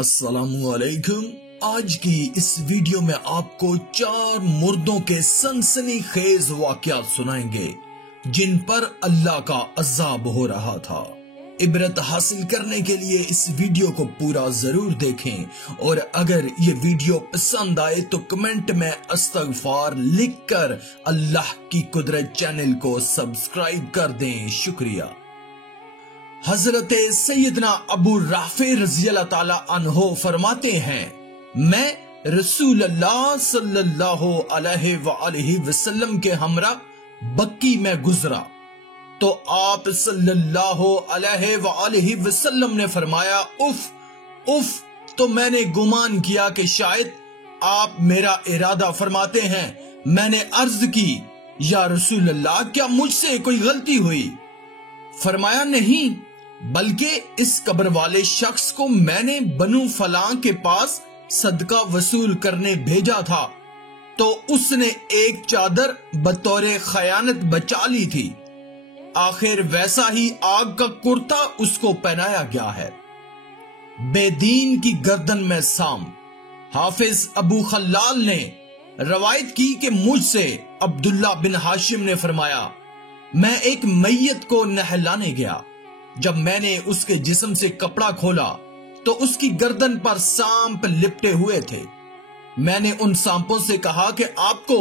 السلام علیکم۔ آج کی اس ویڈیو میں آپ کو 4 مردوں کے سنسنی خیز واقعات سنائیں گے جن پر اللہ کا عذاب ہو رہا تھا۔ عبرت حاصل کرنے کے لیے اس ویڈیو کو پورا ضرور دیکھیں، اور اگر یہ ویڈیو پسند آئے تو کمنٹ میں استغفار لکھ کر اللہ کی قدرت چینل کو سبسکرائب کر دیں۔ شکریہ۔ حضرت سیدنا ابو رافع رضی اللہ تعالی عنہ فرماتے ہیں، میں رسول اللہ صلی اللہ علیہ وآلہ وسلم کے ہمراہ بکی میں گزرا تو آپ صلی اللہ علیہ وآلہ وسلم نے فرمایا اف اف، تو میں نے گمان کیا کہ شاید آپ میرا ارادہ فرماتے ہیں۔ میں نے عرض کی، یا رسول اللہ، کیا مجھ سے کوئی غلطی ہوئی؟ فرمایا نہیں، بلکہ اس قبر والے شخص کو میں نے بنو فلاں کے پاس صدقہ وصول کرنے بھیجا تھا تو اس نے ایک چادر بطور خیانت بچا لی تھی، آخر ویسا ہی آگ کا کرتا اس کو پہنایا گیا ہے۔ بے دین کی گردن میں سام۔ حافظ ابو خلال نے روایت کی کہ مجھ سے عبداللہ بن ہاشم نے فرمایا، میں ایک میت کو نہلانے گیا، جب میں نے اس کے جسم سے کپڑا کھولا تو اس کی گردن پر سانپ لپٹے ہوئے تھے۔ میں نے ان سانپوں سے کہا کہ آپ کو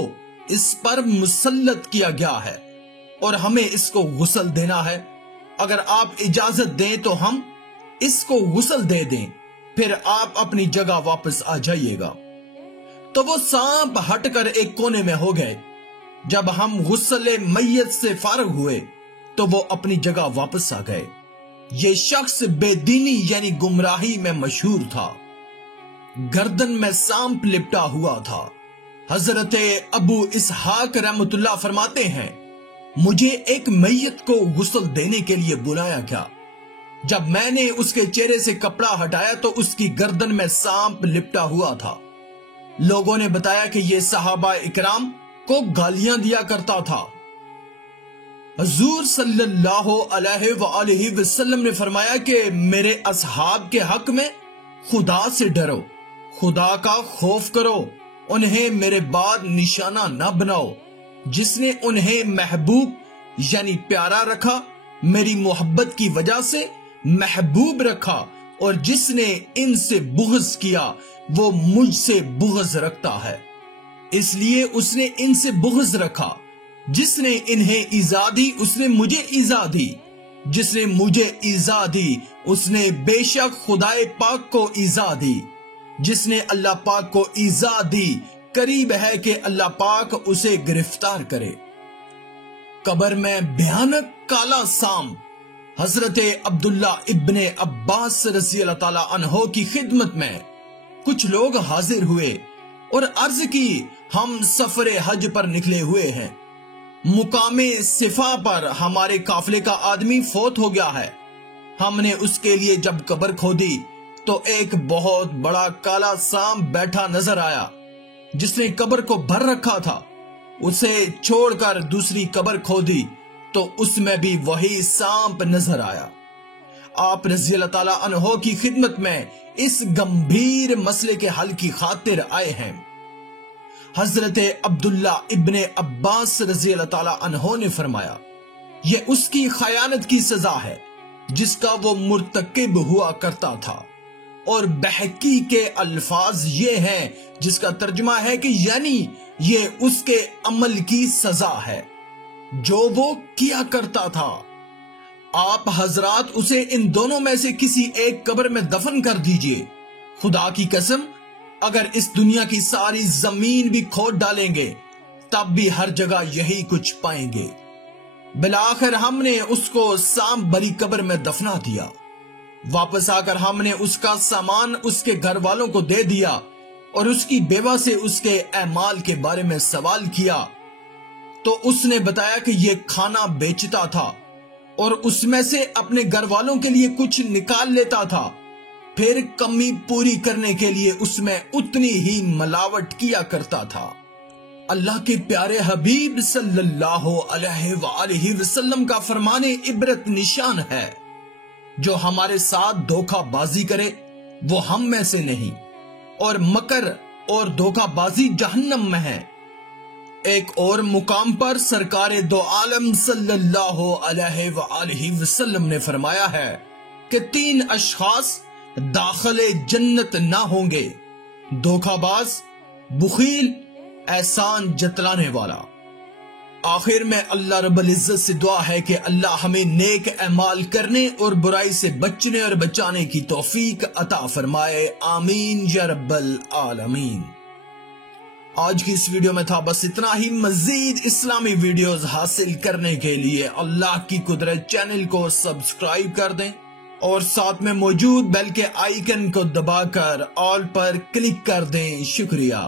اس پر مسلط کیا گیا ہے اور ہمیں اس کو غسل دینا ہے، اگر آپ اجازت دیں تو ہم اس کو غسل دے دیں، پھر آپ اپنی جگہ واپس آ جائیے گا۔ تو وہ سانپ ہٹ کر ایک کونے میں ہو گئے۔ جب ہم غسل میت سے فارغ ہوئے تو وہ اپنی جگہ واپس آ گئے۔ یہ شخص بے دینی یعنی گمراہی میں مشہور تھا، گردن میں سانپ لپٹا ہوا تھا۔ حضرت ابو اسحاق رحمۃ اللہ فرماتے ہیں، مجھے ایک میت کو غسل دینے کے لیے بلایا گیا۔ جب میں نے اس کے چہرے سے کپڑا ہٹایا تو اس کی گردن میں سانپ لپٹا ہوا تھا۔ لوگوں نے بتایا کہ یہ صحابہ اکرام کو گالیاں دیا کرتا تھا۔ حضور صلی اللہ علیہ وآلہ وسلم نے فرمایا کہ میرے اصحاب کے حق میں خدا سے ڈرو، خدا کا خوف کرو، انہیں میرے بعد نشانہ نہ بناؤ۔ جس نے انہیں محبوب یعنی پیارا رکھا، میری محبت کی وجہ سے محبوب رکھا، اور جس نے ان سے بغض کیا وہ مجھ سے بغض رکھتا ہے، اس لیے اس نے ان سے بغض رکھا۔ جس نے انہیں ایذا دی اس نے مجھے ایذا دی، جس نے مجھے ایذا دی اس نے بے شک خدائے پاک کو ایذا دی، جس نے اللہ پاک کو ایذا دی قریب ہے کہ اللہ پاک اسے گرفتار کرے۔ قبر میں بھیانک کالا سام۔ حضرت عبداللہ ابن عباس رضی اللہ تعالی عنہ کی خدمت میں کچھ لوگ حاضر ہوئے اور عرض کی، ہم سفر حج پر نکلے ہوئے ہیں، مقام صفا پر ہمارے قافلے کا آدمی فوت ہو گیا ہے۔ ہم نے اس کے لیے جب قبر کھودی تو ایک بہت بڑا کالا سانپ بیٹھا نظر آیا، جس نے قبر کو بھر رکھا تھا۔ اسے چھوڑ کر دوسری قبر کھودی تو اس میں بھی وہی سانپ نظر آیا۔ آپ رضی اللہ تعالی عنہ کی خدمت میں اس گمبھیر مسئلے کے حل کی خاطر آئے ہیں۔ حضرت عبداللہ ابن عباس رضی اللہ تعالی عنہ نے فرمایا، یہ اس کی خیانت کی سزا ہے جس کا وہ مرتکب ہوا کرتا تھا، اور بحقی کے الفاظ یہ ہیں جس کا ترجمہ ہے کہ یعنی یہ اس کے عمل کی سزا ہے جو وہ کیا کرتا تھا۔ آپ حضرات اسے ان دونوں میں سے کسی ایک قبر میں دفن کر دیجئے۔ خدا کی قسم، اگر اس دنیا کی ساری زمین بھی کھود ڈالیں گے تب بھی ہر جگہ یہی کچھ پائیں گے۔ بالآخر ہم نے اس کو سانپ بھری قبر میں دفنا دیا۔ واپس آ کر ہم نے اس کا سامان اس کے گھر والوں کو دے دیا اور اس کی بیوہ سے اس کے اعمال کے بارے میں سوال کیا تو اس نے بتایا کہ یہ کھانا بیچتا تھا اور اس میں سے اپنے گھر والوں کے لیے کچھ نکال لیتا تھا، پھر کمی پوری کرنے کے لیے اس میں اتنی ہی ملاوٹ کیا کرتا تھا۔ اللہ کے پیارے حبیب صلی اللہ علیہ وآلہ وسلم کا فرمان عبرت نشان ہے، جو ہمارے ساتھ دھوکہ بازی کرے وہ ہم میں سے نہیں، اور مکر اور دھوکہ بازی جہنم میں ہے۔ ایک اور مقام پر سرکار دو عالم صلی اللہ علیہ وآلہ وسلم نے فرمایا ہے کہ 3 اشخاص داخل جنت نہ ہوں گے: دھوکہ باز، بخیل، احسان جتلانے والا۔ آخر میں اللہ رب العزت سے دعا ہے کہ اللہ ہمیں نیک اعمال کرنے اور برائی سے بچنے اور بچانے کی توفیق عطا فرمائے، آمین یا رب العالمین۔ آج کی اس ویڈیو میں تھا بس اتنا ہی۔ مزید اسلامی ویڈیوز حاصل کرنے کے لیے اللہ کی قدرت چینل کو سبسکرائب کر دیں اور ساتھ میں موجود بیل کے آئیکن کو دبا کر آل پر کلک کر دیں۔ شکریہ۔